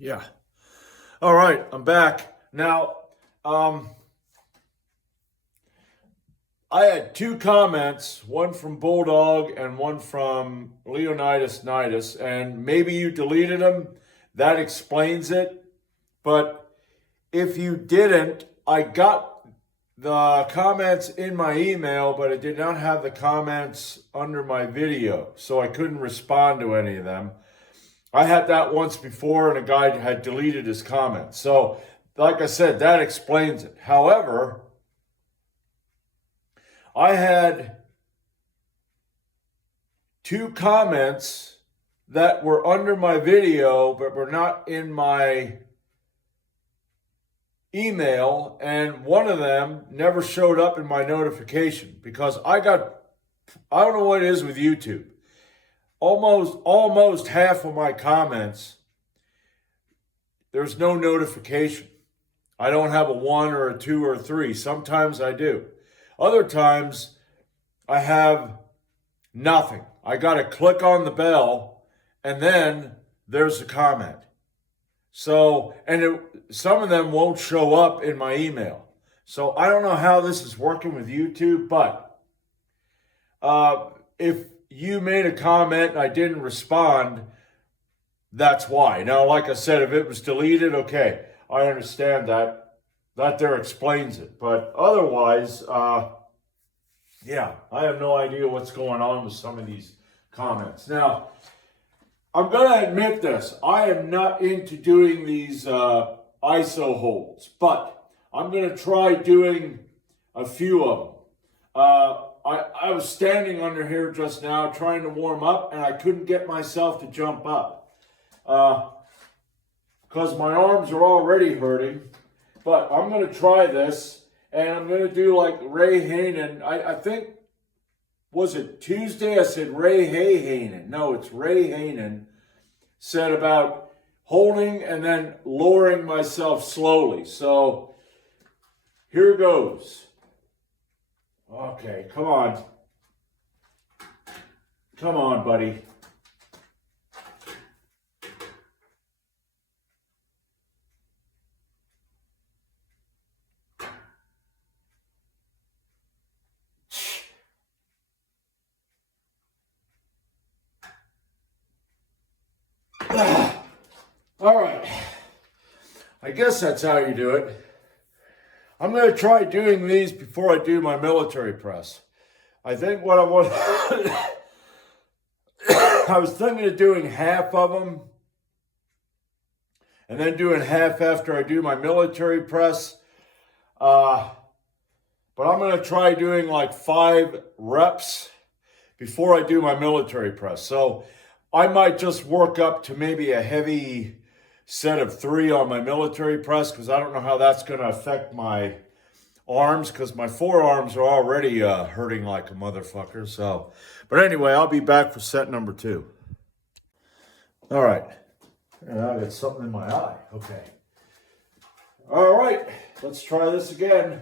Yeah. All right, I'm back. Now, um, I had two comments, one from Bulldog and one from Leonidas Nidus, and maybe you deleted them. That explains it. But if you didn't, I got the comments in my email, but I did not have the comments under my video, so I couldn't respond to any of them. I had that once before, and a guy had deleted his comments. So, like I said, that explains it. However, I had two comments that were under my video, but were not in my email, and one of them never showed up in my notification because I don't know what it is with YouTube. Almost half of my comments, there's no notification. I don't have a 1 or a 2 or a 3. Sometimes I do. Other times I have nothing. I got to click on the bell and then there's a comment. So, some of them won't show up in my email. So I don't know how this is working with YouTube, but if you made a comment and I didn't respond, that's why. Now, like I said, if it was deleted, okay, I understand that. That there explains it. But otherwise, yeah, I have no idea what's going on with some of these comments. Now, I'm going to admit this. I am not into doing these ISO holds, but I'm going to try doing a few of them. I was standing under here just now trying to warm up, and I couldn't get myself to jump up because my arms are already hurting. But I'm going to try this, and I'm going to do like Ray Hanen. I think, was it Tuesday? I said Ray Hanen. No, it's Ray Hanen said about holding and then lowering myself slowly. So here goes. Okay, come on. Come on, buddy. All right. I guess that's how you do it. I'm going to try doing these before I do my military press. I think what I want, I was thinking of doing half of them and then doing half after I do my military press. But I'm going to try doing like 5 reps before I do my military press. So I might just work up to maybe a heavy set of 3 on my military press because I don't know how that's going to affect my arms because my forearms are already hurting like a motherfucker. So, but anyway, I'll be back for set number 2. All right. Yeah, I got something in my eye. Okay. All right. Let's try this again.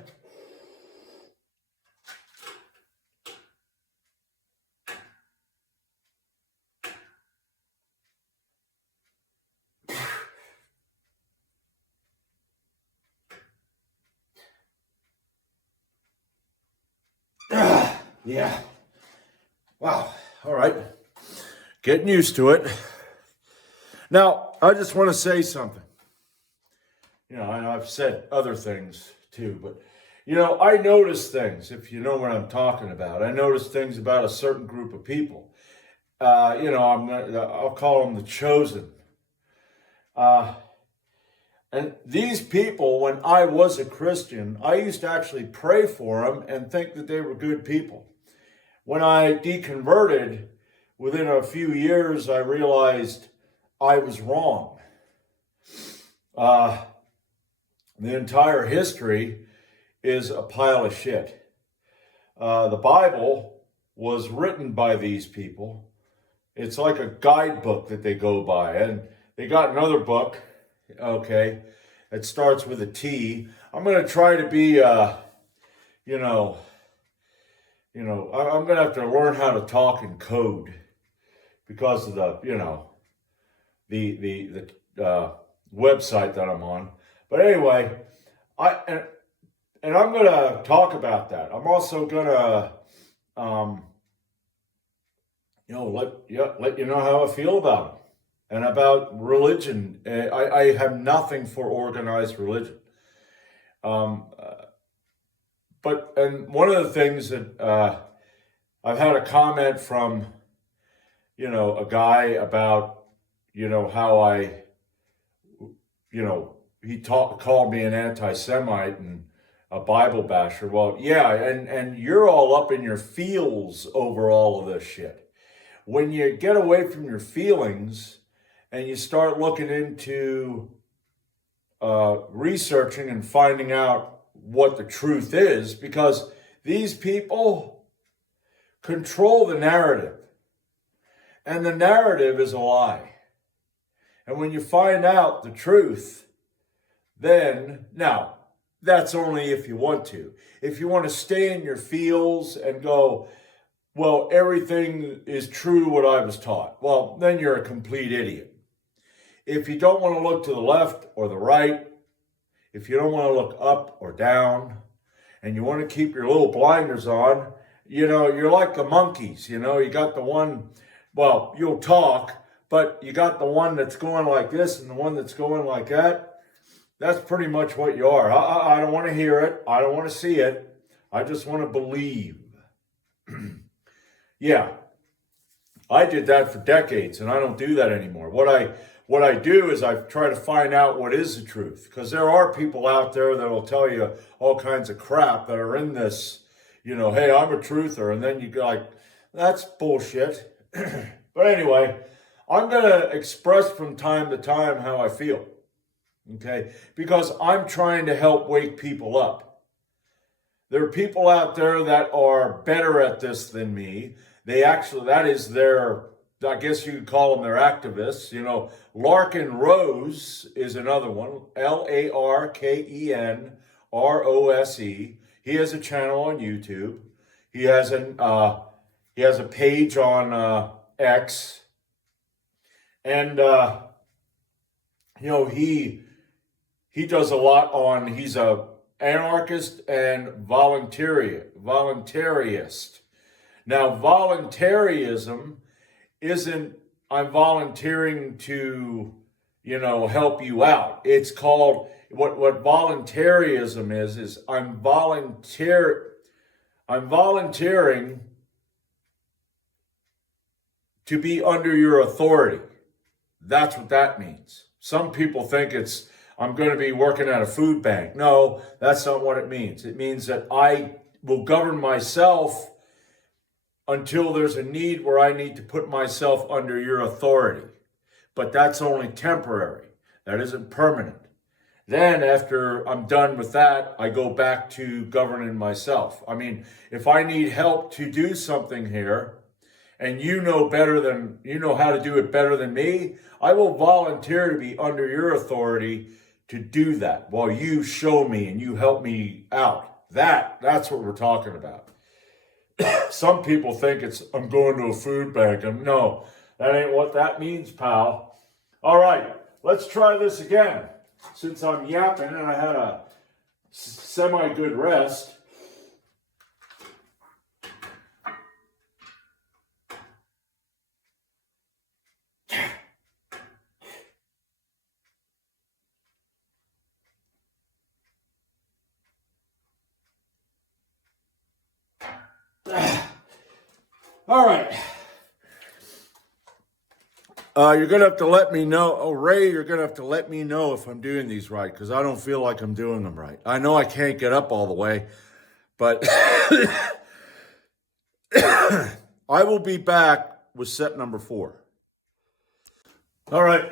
Yeah. Wow. All right. Getting used to it. Now, I just want to say something. You know, and I've said other things too, but, you know, I notice things, if you know what I'm talking about. I notice things about a certain group of people. You know, I'll call them the chosen. And these people, when I was a Christian, I used to actually pray for them and think that they were good people. When I deconverted, within a few years, I realized I was wrong. The entire history is a pile of shit. The Bible was written by these people. It's like a guidebook that they go by. And they got another book, okay, it starts with a T. I'm going to try to be, I'm going to have to learn how to talk in code because of the website that I'm on. But anyway, I and I'm gonna talk about that. I'm also gonna um, let you know how I feel about it and about religion. I have nothing for organized religion. Um, uh, and one of the things that I've had a comment from a guy about how he called me an anti-Semite and a Bible basher. Well, yeah, and you're all up in your feels over all of this shit. When you get away from your feelings and you start looking into researching and finding out what the truth is, because these people control the narrative, and the narrative is a lie. And when you find out the truth, then, now, that's only if you want to. If you want to stay in your feels and go, well, everything is true what I was taught, well, then you're a complete idiot. If you don't want to look to the left or the right, if you don't want to look up or down, and you want to keep your little blinders on, you're like the monkeys, you got the one, well, you'll talk, but you got the one that's going like this and the one that's going like that. That's pretty much what you are. I don't want to hear it. I don't want to see it. I just want to believe. Yeah, I did that for decades, and I don't do that anymore. What I do is I try to find out what is the truth, because there are people out there that will tell you all kinds of crap that are in this, hey, I'm a truther, and then you go like, that's bullshit. But anyway, I'm going to express from time to time how I feel, okay? Because I'm trying to help wake people up. There are people out there that are better at this than me. That is their, I guess you could call them their activists. Larken Rose is another one, LarkenRose. He has a channel on YouTube. He has a page on X. And, he does a lot on, he's a anarchist and voluntarist. Now, voluntarism isn't I'm volunteering to, help you out. It's called, what voluntarism is I'm volunteering to be under your authority. That's what that means. Some people think it's I'm going to be working at a food bank. No, that's not what it means. It means that I will govern myself until there's a need where I need to put myself under your authority. But that's only temporary. That isn't permanent. Then after I'm done with that, I go back to governing myself. I mean, if I need help to do something here, and you know how to do it better than me, I will volunteer to be under your authority to do that while you show me and you help me out. That's what we're talking about. Some people think I'm going to a food bank, and no, that ain't what that means, pal. All right, let's try this again. Since I'm yapping and I had a semi-good rest. All right. You're going to have to let me know. Oh, Ray, you're going to have to let me know if I'm doing these right, because I don't feel like I'm doing them right. I know I can't get up all the way, but I will be back with set number 4. All right.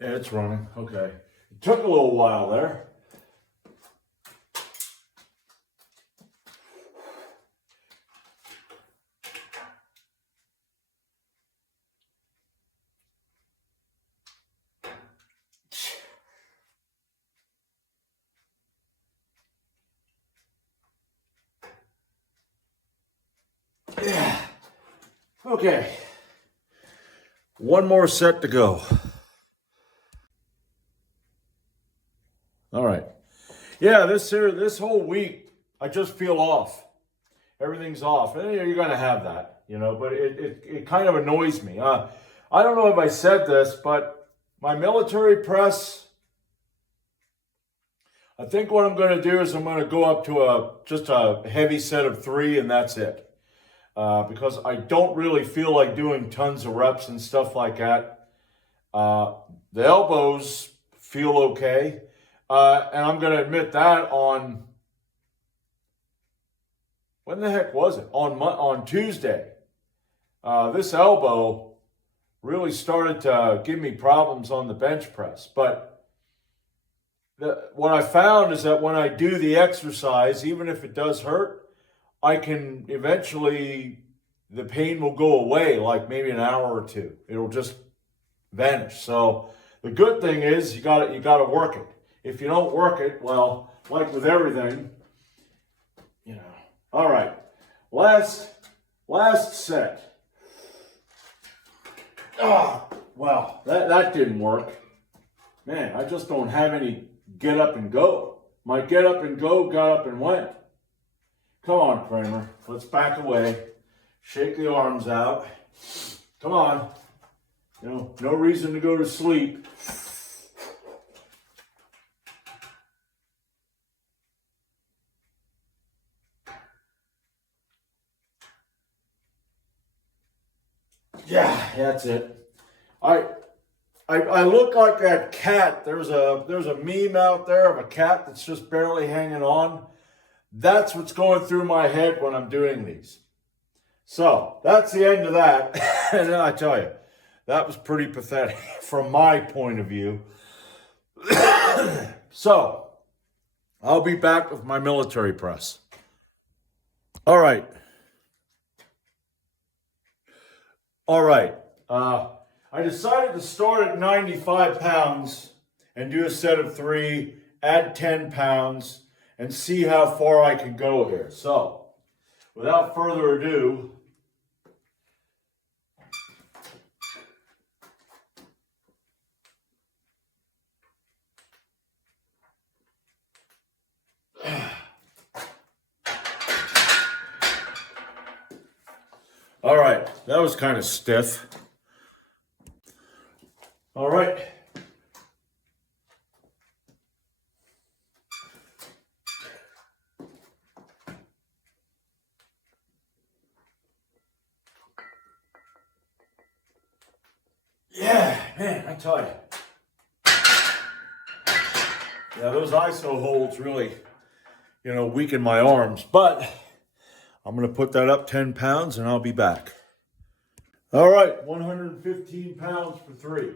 Yeah, it's running. Okay. It took a little while there. Yeah. Okay. One more set to go. All right. Yeah, this whole week, I just feel off. Everything's off. And you're going to have that, but it kind of annoys me. I don't know if I said this, but my military press, I think what I'm going to do is I'm going to go up to just a heavy set of 3, and that's it. Because I don't really feel like doing tons of reps and stuff like that. The elbows feel okay. And I'm going to admit that on, when the heck was it? On Tuesday. This elbow really started to give me problems on the bench press. But what I found is that when I do the exercise, even if it does hurt, I can eventually, the pain will go away, like maybe an hour or two. It'll just vanish. So the good thing is you got to work it. If you don't work it, well, like with everything, All right, last set. Oh, well, that didn't work. Man, I just don't have any get up and go. My get up and go got up and went. Come on, Kramer. Let's back away. Shake the arms out. Come on. No reason to go to sleep. Yeah, that's it. I look like that cat. There's a meme out there of a cat that's just barely hanging on. That's what's going through my head when I'm doing these. So that's the end of that. And I tell you, that was pretty pathetic from my point of view. So I'll be back with my military press. All right. I decided to start at 95 pounds and do a set of 3, add 10 pounds, and see how far I can go here. So, without further ado, all right, that was kind of stiff. All right. Yeah, man, I tell you. Yeah, those ISO holds really, weaken my arms. But I'm going to put that up 10 pounds and I'll be back. All right, 115 pounds for 3.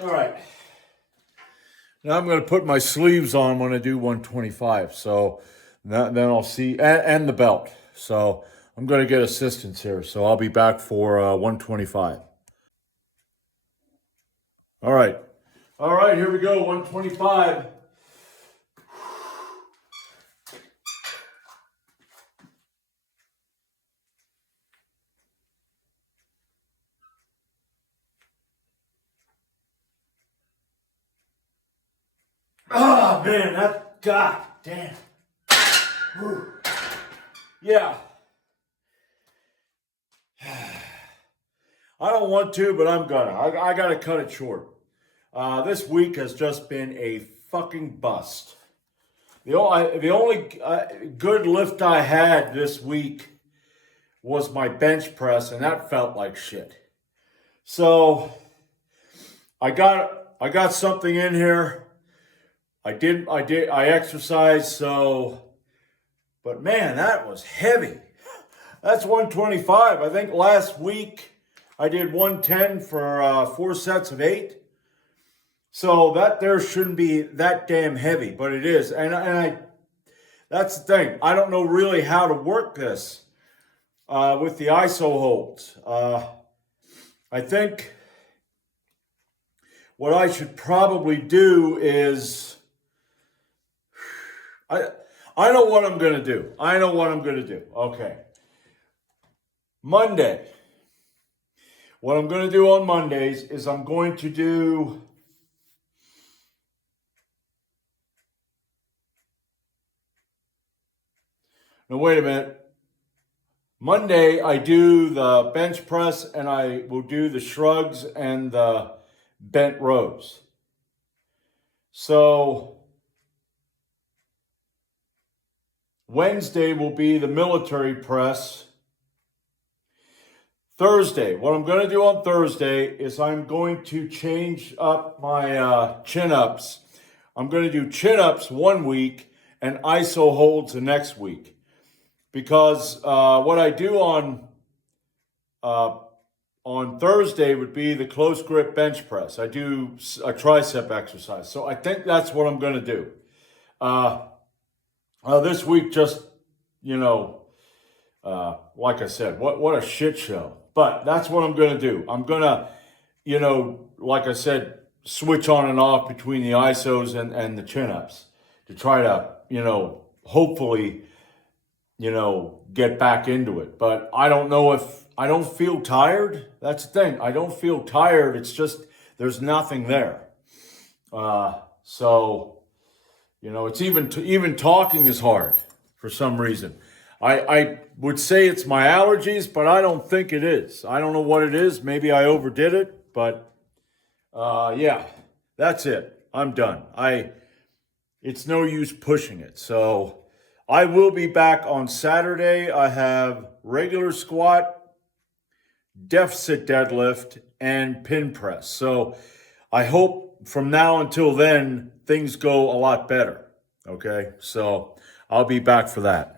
All right. Now I'm going to put my sleeves on when I do 125. So then I'll see, and the belt. So I'm going to get assistance here. So I'll be back for 125. All right. All right, here we go, 125. Oh, man, god damn. Whew. Yeah. I don't want to, but I'm gonna. I gotta cut it short. This week has just been a fucking bust. The only good lift I had this week was my bench press, and that felt like shit. So I got something in here. I exercised, so, but man, that was heavy. That's 125. I think last week I did 110 for 4 sets of 8. So that there shouldn't be that damn heavy, but it is. And that's the thing. I don't know really how to work this with the ISO holds. I think what I should probably do is I I know what I'm gonna do. I know what I'm gonna do. Okay. Monday. What I'm gonna do on Mondays is I'm going to do no wait a minute. Monday I do the bench press and I will do the shrugs and the bent rows. So Wednesday will be the military press. Thursday, what I'm going to do on Thursday is I'm going to change up my chin-ups. I'm going to do chin-ups one week and iso holds the next week. Because what I do on Thursday would be the close grip bench press. I do a tricep exercise. So I think that's what I'm going to do. This week, just, like I said, what a shit show. But that's what I'm going to do. I'm going to, like I said, switch on and off between the isos and the chin-ups to try to, hopefully, get back into it. But I don't know if I don't feel tired. That's the thing. I don't feel tired. It's just there's nothing there. So, it's even talking is hard for some reason. I would say it's my allergies, but I don't think it is. I don't know what it is. Maybe I overdid it, but yeah, that's it. I'm done. It's no use pushing it. So I will be back on Saturday. I have regular squat, deficit deadlift, and pin press. So I hope from now until then, things go a lot better. Okay, so I'll be back for that.